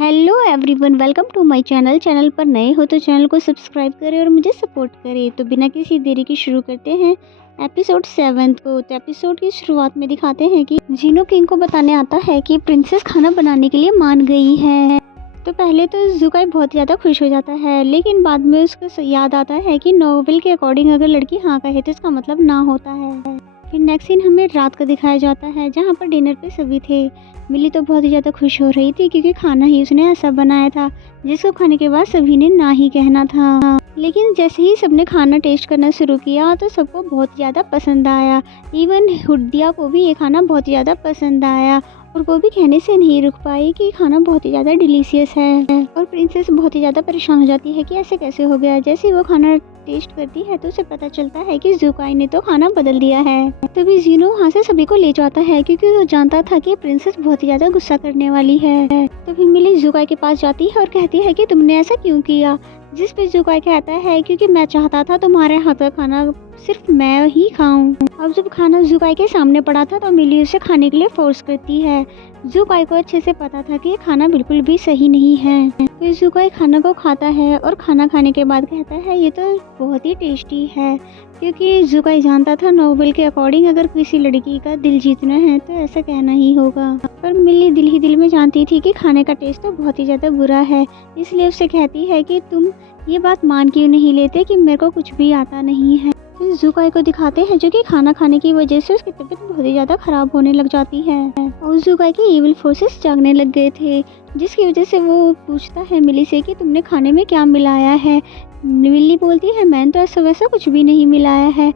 Hello everyone, welcome to my channel पर नए हो तो चैनल को सब्सक्राइब करें और मुझे सपोर्ट करें। तो बिना किसी देरी के शुरू करते हैं एपिसोड 7 को। तो एपिसोड की शुरुआत में दिखाते हैं कि जीनो किंग को बताने आता है कि प्रिंसेस खाना बनाने के लिए मान गई है। तो पहले तो जुकाई बहुत ज़्यादा खुश हो जाता है, लेकिन बाद में उसको याद आता है कि नोवेल के अकॉर्डिंग अगर लड़की हाँ कहे तो इसका मतलब ना होता है। फिर नेक्स्ट सीन हमें रात का दिखाया जाता है, जहाँ पर डिनर पे सभी थे। मिली तो बहुत ही ज़्यादा खुश हो रही थी क्योंकि खाना ही उसने ऐसा बनाया था जिसको खाने के बाद सभी ने ना ही कहना था। लेकिन जैसे ही सबने खाना टेस्ट करना शुरू किया तो सबको बहुत ज़्यादा पसंद आया। इवन हुड्डिया को भी ये खाना बहुत ही ज़्यादा पसंद आया और वो भी कहने से नहीं रुक पाई कि खाना बहुत ही ज़्यादा डिलीशियस है। और प्रिंसेस बहुत ही ज़्यादा परेशान हो जाती है कि ऐसे कैसे हो गया। जैसे ही वो खाना टेस्ट करती है तो उसे पता चलता है कि जुकाई ने तो खाना बदल दिया है। तभी जीनो वहाँ से सभी को ले जाता है क्योंकि वो जानता था कि प्रिंसेस बहुत ही ज़्यादा गुस्सा करने वाली है। तभी मिली जुकाई के पास जाती है और कहती है कि तुमने ऐसा क्यों किया। जिस पे जुकाई कहता है क्योंकि मैं चाहता था तुम्हारे हाथ का खाना सिर्फ मैं ही खाऊं। अब जब खाना जुकाई के सामने पड़ा था तो मिली उसे खाने के लिए फोर्स करती है। जुकाई को अच्छे से पता था कि खाना बिल्कुल भी सही नहीं है। फिर जुकाई खाना को खाता है और खाना खाने के बाद कहता है ये तो बहुत ही टेस्टी है, क्योंकि जुकाई जानता था नोवेल के अकॉर्डिंग अगर किसी लड़की का दिल जीतना है तो ऐसा कहना ही होगा। पर मिली दिल ही दिल में जानती थी कि खाने का टेस्ट तो बहुत ही ज़्यादा बुरा है, इसलिए उससे कहती है कि तुम ये बात मान क्यों नहीं लेते कि मेरे को कुछ भी आता नहीं है। फिर जुकाई को दिखाते हैं जो कि खाना खाने की वजह से उसकी तबीयत बहुत ही ज़्यादा ख़राब होने लग जाती है और जुकाई के इविल फोर्सेस जागने लग गए थे, जिसकी वजह से वो पूछता है मिली से कि तुमने खाने में क्या मिलाया है। मिली बोलती है मैंने तो ऐसा वैसा कुछ भी नहीं मिलाया है,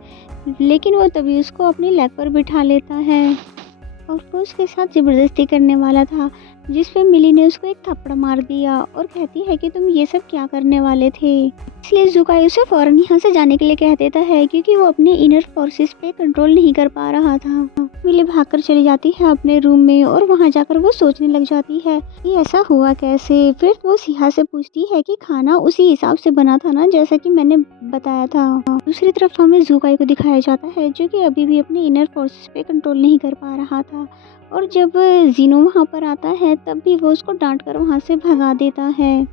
लेकिन वो तभी उसको अपनी लेग पर बिठा लेता है और वो उसके साथ ज़बरदस्ती करने वाला था, जिस पे मिली ने उसको एक थप्पड़ मार दिया और कहती है कि तुम ये सब क्या करने वाले थे। इसलिए जुकाई उसे फ़ौरन यहाँ से जाने के लिए कह देता है क्योंकि वो अपने इनर फोर्सेस पे कंट्रोल नहीं कर पा रहा था। मिली भागकर चली जाती है अपने रूम में और वहाँ जाकर वो सोचने लग जाती है कि ऐसा हुआ कैसे। फिर वो सिहा से पूछती है कि खाना उसी हिसाब से बना था ना जैसा कि मैंने बताया था। दूसरी तरफ हमें जुकाई को दिखाया जाता है जो कि अभी भी अपने इनर फोर्सेस पे कंट्रोल नहीं कर पा रहा था और जब जीनो वहाँ पर आता है तब भी वो उसको डांट कर वहाँ से भगा देता है।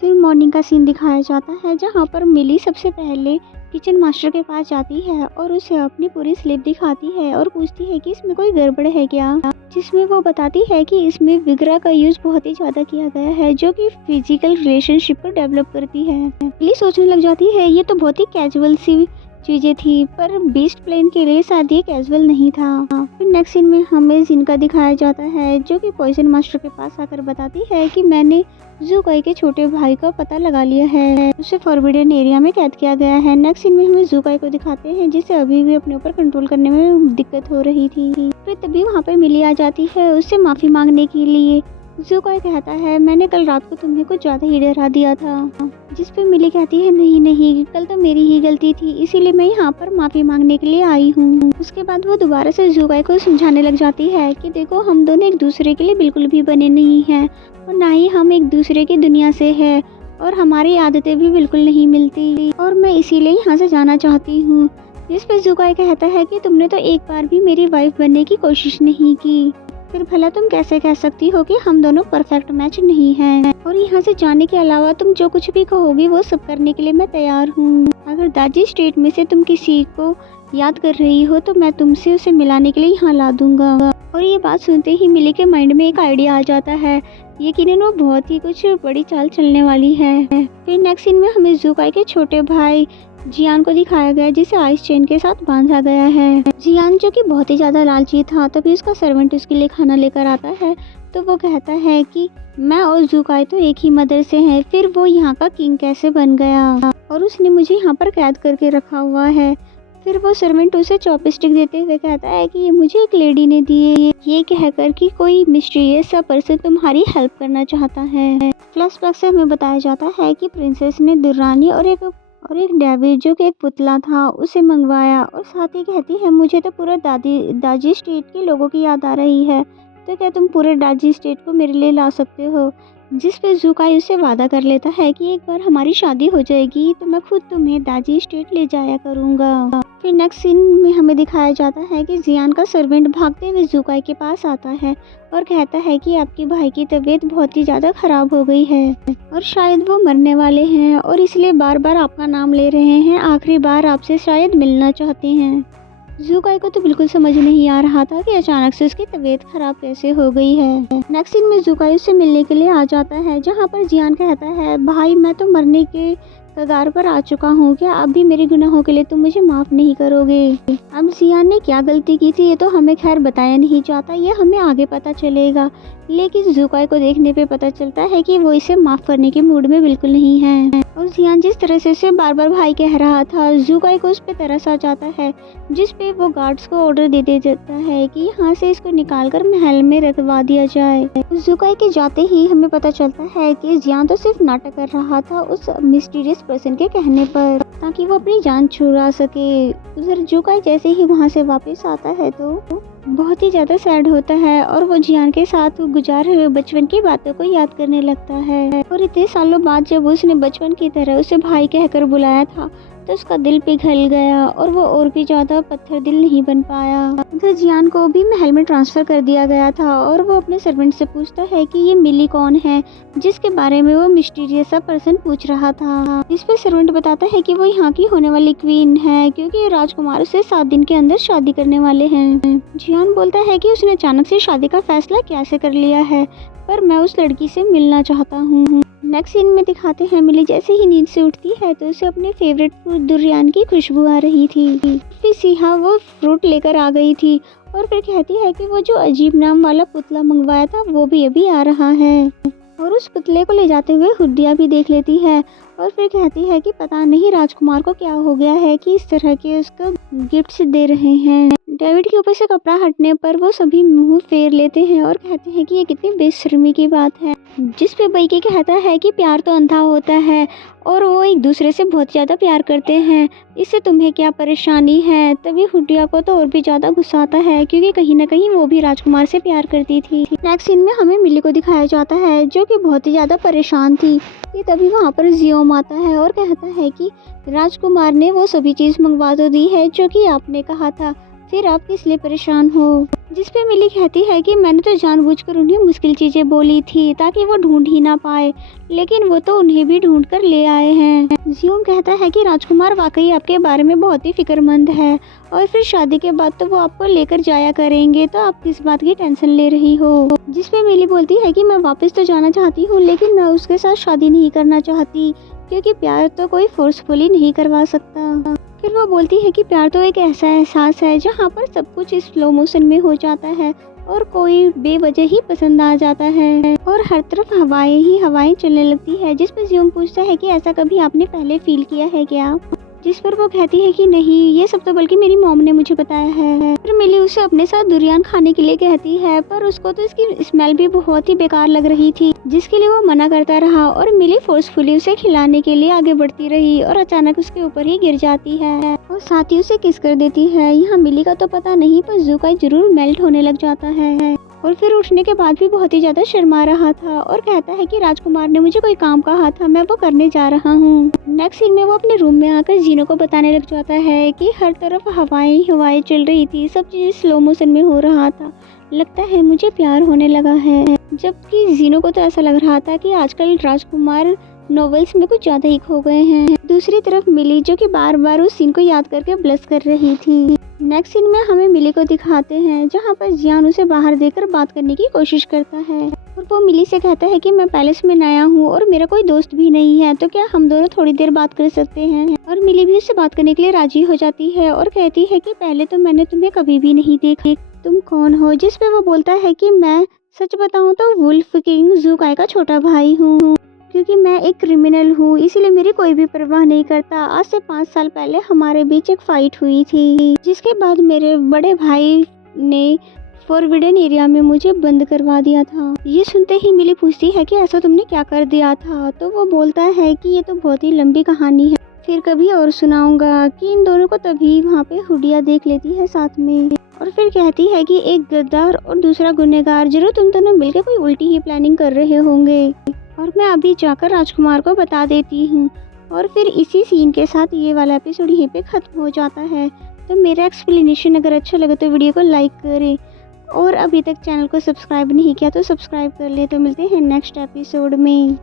फिर मॉर्निंग का सीन दिखाया जाता है जहाँ पर मिली सबसे पहले किचन मास्टर के पास जाती है और उसे अपनी पूरी स्लिप दिखाती है और पूछती है कि इसमें कोई गड़बड़ है क्या, जिसमें वो बताती है कि इसमें विग्रा का यूज़ बहुत ही ज़्यादा किया गया है जो कि फिजिकल रिलेशनशिप को डेवलप करती है। मिली सोचने लग जाती है ये तो बहुत ही कैजुअल सी चीज़ें थी, पर बीस्ट प्लेन के लिए शायद ये कैजुअल नहीं था। फिर नेक्स्ट सीन में हमें जिनका दिखाया जाता है जो कि पॉइजन मास्टर के पास आकर बताती है कि मैंने जुकाई के छोटे भाई का पता लगा लिया है, उसे फॉरबिडन एरिया में कैद किया गया है। नेक्स्ट सीन में हमें जुकाई को दिखाते हैं जिसे अभी भी अपने ऊपर कंट्रोल करने में दिक्कत हो रही थी। फिर तभी वहाँ पर मिली आ जाती है उससे माफ़ी मांगने के लिए। जुकाई कहता है मैंने कल रात को तुम्हें कुछ ज़्यादा ही डरा दिया था, जिस पे मिली कहती है नहीं नहीं कल तो मेरी ही गलती थी, इसीलिए मैं यहाँ पर माफ़ी मांगने के लिए आई हूँ। उसके बाद वो दोबारा से जुकाई को समझाने लग जाती है कि देखो हम दोनों एक दूसरे के लिए बिल्कुल भी बने नहीं हैं और ना ही हम एक दूसरे की दुनिया से है और हमारी आदतें भी बिल्कुल नहीं मिलती और मैं इसीलिए यहाँ से जाना चाहती हूँ। जिस पे जुकाई कहता है कि तुमने तो एक बार भी मेरी वाइफ बनने की कोशिश नहीं की, फिर भला तुम कैसे कह सकती हो कि हम दोनों परफेक्ट मैच नहीं हैं। और यहाँ से जाने के अलावा तुम जो कुछ भी कहोगी वो सब करने के लिए मैं तैयार हूँ। अगर दाजी स्टेट में से तुम किसी को याद कर रही हो तो मैं तुमसे उसे मिलाने के लिए यहाँ ला दूंगा। और ये बात सुनते ही मिली के माइंड में एक आइडिया आ जाता है, यकीनन वो बहुत ही कुछ बड़ी चाल चलने वाली है। फिर नेक्स्ट सीन में हमें जुकाई के छोटे भाई जियान को दिखाया गया जिसे आइस चेन के साथ बांधा गया है। जियान जो कि बहुत ही ज़्यादा लालची था, तभी उसका सर्वेंट उसके लिए खाना लेकर आता है तो वो कहता है कि मैं और जुकाई तो एक ही मदर से हैं, फिर वो यहाँ का किंग कैसे बन गया और उसने मुझे यहाँ पर कैद करके रखा हुआ है। फिर वो सर्वेंट उसे चॉपस्टिक देते हुए कहता है कि ये मुझे एक लेडी ने दिए, ये कहकर कि कोई मिस्टीरियस सा पर्सन तुम्हारी हेल्प करना चाहता है। फ्लैशबैक से हमें बताया जाता है कि प्रिंसेस ने दुर्रानी और एक डेविड जो कि एक पुतला था उसे मंगवाया और साथ ही कहती है मुझे तो पूरा दाजी स्टेट के लोगों की याद आ रही है, तो क्या तुम पूरे दाजी स्टेट को मेरे लिए ला सकते हो? जिस पे ज़ुकाई उससे वादा कर लेता है कि एक बार हमारी शादी हो जाएगी तो मैं खुद तुम्हें दाजी स्टेट ले जाया करूँगा। फिर नेक्स्ट सीन में हमें दिखाया जाता है कि जियान का सर्वेंट भागते हुए ज़ुकाई के पास आता है और कहता है कि आपके भाई की तबीयत बहुत ही ज़्यादा ख़राब हो गई है और शायद वो मरने वाले हैं और इसलिए बार बार आपका नाम ले रहे हैं, आखिरी बार आपसे शायद मिलना चाहते हैं। ज़ुकाई को तो बिल्कुल समझ नहीं आ रहा था कि अचानक से उसकी तबीयत खराब कैसे हो गई है। नेक्स्ट सीन में ज़ुकाई उससे मिलने के लिए आ जाता है, जहां पर जियान कहता है, भाई मैं तो मरने के कगार पर आ चुका हूँ, क्या अब भी मेरे गुनाहों के लिए तुम मुझे माफ़ नहीं करोगे? अब जियान ने क्या गलती की थी ये तो हमें खैर बताया नहीं जाता, ये हमें आगे पता चलेगा। लेकिन ज़ुकाई को देखने पे पता चलता है कि वो इसे माफ़ करने के मूड में बिल्कुल नहीं है और जियान जिस तरह से उसे बार बार भाई कह रहा था, ज़ुकाई को उस पर तरस आ जाता है, जिस पे वो गार्ड्स को ऑर्डर दे देता है कि यहाँ से इसको निकाल कर महल में रखवा दिया जाए। ज़ुकाई के जाते ही हमें पता चलता है कि जियान तो सिर्फ नाटक कर रहा था उस मिस्टीरियस पर्सन के कहने पर, ताकि वो अपनी जान छुड़ा सके। उधर ज़ुकाई जैसे ही वहाँ से वापस आता है तो बहुत ही ज़्यादा सैड होता है और वो जियान के साथ गुजारे हुए बचपन की बातों को याद करने लगता है और इतने सालों बाद जब उसने बचपन की तरह उसे भाई कहकर बुलाया था तो उसका दिल पिघल गया और वो और भी ज़्यादा पत्थर दिल नहीं बन पाया। उधर जियान को भी महल में ट्रांसफ़र कर दिया गया था और वो अपने सर्वेंट से पूछता है कि ये मिली कौन है, जिसके बारे में वो मिस्टीरियस सा पर्सन पूछ रहा था। जिस पे सर्वेंट बताता है कि वो यहाँ की होने वाली क्वीन है, क्योंकि राजकुमार उसे 7 दिन के अंदर शादी करने वाले हैं। जियान बोलता है कि उसने अचानक से शादी का फैसला कैसे कर लिया है, पर मैं उस लड़की से मिलना चाहता हूँ। नेक्स्ट सीन में दिखाते हैं मिली जैसे ही नींद से उठती है तो उसे अपने फेवरेट फ्रूट दुरियान की खुशबू आ रही थी। फिर सिहा वो फ्रूट लेकर आ गई थी और फिर कहती है कि वो जो अजीब नाम वाला पुतला मंगवाया था वो भी अभी आ रहा है और उस पुतले को ले जाते हुए हुड्डिया भी देख लेती है और फिर कहती है कि पता नहीं राजकुमार को क्या हो गया है कि इस तरह के उसको गिफ्ट्स दे रहे हैं। डेविड के ऊपर से कपड़ा हटने पर वो सभी मुंह फेर लेते हैं और कहते हैं कि ये कितनी बेशर्मी की बात है। जिस पे बैकी कहता है कि प्यार तो अंधा होता है और वो एक दूसरे से बहुत ज़्यादा प्यार करते हैं, इससे तुम्हें क्या परेशानी है? तभी हुड्डिया को तो और भी ज़्यादा गुस्सा आता है क्योंकि कहीं ना कहीं वो भी राजकुमार से प्यार करती थी। नेक्स्ट सीन में हमें मिली को दिखाया जाता है जो कि बहुत ही ज़्यादा परेशान थी कि तभी वहाँ पर जियोम आता है और कहता है कि राजकुमार ने वो सभी चीज़ मंगवा तो दी है जो कि आपने कहा था, फिर आप किस लिए परेशान हो? जिस पे मिली कहती है कि मैंने तो जानबूझकर उन्हें मुश्किल चीज़ें बोली थी ताकि वो ढूंढ ही ना पाए, लेकिन वो तो उन्हें भी ढूंढ कर ले आए हैं। जियोम कहता है कि राजकुमार वाकई आपके बारे में बहुत ही फिक्रमंद है और फिर शादी के बाद तो वो आपको लेकर जाया करेंगे, तो आप किस बात की टेंशन ले रही हो? जिस पे मिली बोलती है कि मैं वापस तो जाना चाहती हूँ लेकिन मैं उसके साथ शादी नहीं करना चाहती क्योंकि प्यार तो कोई फोर्सफुली नहीं करवा सकता। फिर वो बोलती है कि प्यार तो एक ऐसा एहसास है जहाँ पर सब कुछ स्लो मोशन में हो जाता है और कोई बेवजह ही पसंद आ जाता है और हर तरफ हवाएं ही हवाएं चलने लगती है। जिस पर जियोम पूछता है कि ऐसा कभी आपने पहले फील किया है क्या? जिस पर वो कहती है कि नहीं, ये सब तो बल्कि मेरी मॉम ने मुझे बताया है। फिर मिली उसे अपने साथ दुरियान खाने के लिए कहती है पर उसको तो इसकी स्मेल भी बहुत ही बेकार लग रही थी, जिसके लिए वो मना करता रहा और मिली फोर्सफुली उसे खिलाने के लिए आगे बढ़ती रही और अचानक उसके ऊपर ही गिर जाती है और साथ ही उसे किस कर देती है। यहाँ मिली का तो पता नहीं पर ज़ुकाई जरूर मेल्ट होने लग जाता है और फिर उठने के बाद भी बहुत ही ज़्यादा शर्मा रहा था और कहता है कि राजकुमार ने मुझे कोई काम कहा था, मैं वो करने जा रहा हूँ। नेक्स्ट सीन में वो अपने रूम में आकर जीनो को बताने लग जाता है कि हर तरफ हवाएं ही हवाएं चल रही थी, सब चीज़ स्लो मोशन में हो रहा था, लगता है मुझे प्यार होने लगा है। जबकि जीनो को तो ऐसा लग रहा था कि आजकल राजकुमार नॉवेल्स में कुछ ज़्यादा ही खो गए हैं। दूसरी तरफ मिली जो कि बार बार उस सीन को याद करके ब्लश कर रही थी। नेक्स्ट सीन में हमें मिली को दिखाते हैं जहाँ पर जियान उसे बाहर देकर बात करने की कोशिश करता है और वो मिली से कहता है कि मैं पैलेस में नया हूँ और मेरा कोई दोस्त भी नहीं है, तो क्या हम दोनों थोड़ी देर बात कर सकते हैं? और मिली भी उससे बात करने के लिए राजी हो जाती है और कहती है कि पहले तो मैंने तुम्हें कभी भी नहीं देखा, तुम कौन हो? जिस पे वो बोलता है कि मैं सच बताऊँ तो वुल्फ किंग ज़ुकाई का छोटा भाई हूँ, क्योंकि मैं एक क्रिमिनल हूँ इसीलिए मेरी कोई भी परवाह नहीं करता। आज से 5 साल पहले हमारे बीच एक फाइट हुई थी, जिसके बाद मेरे बड़े भाई ने फॉरबिडन एरिया में मुझे बंद करवा दिया था। ये सुनते ही मिली पूछती है कि ऐसा तुमने क्या कर दिया था? तो वो बोलता है कि ये तो बहुत ही लंबी कहानी है। फिर कभी और सुनाऊंगा कि इन दोनों को तभी वहाँ पे हुडिया देख लेती है साथ में और फिर कहती है कि एक गद्दार और दूसरा गुनहगार, जरूर तुम दोनों मिलकर कोई उल्टी ही प्लानिंग कर रहे होंगे और मैं अभी जाकर राजकुमार को बता देती हूँ। और फिर इसी सीन के साथ ये वाला एपिसोड यहीं पे ख़त्म हो जाता है। तो मेरा एक्सप्लेनेशन अगर अच्छा लगे तो वीडियो को लाइक करें और अभी तक चैनल को सब्सक्राइब नहीं किया तो सब्सक्राइब कर ले। तो मिलते हैं नेक्स्ट एपिसोड में।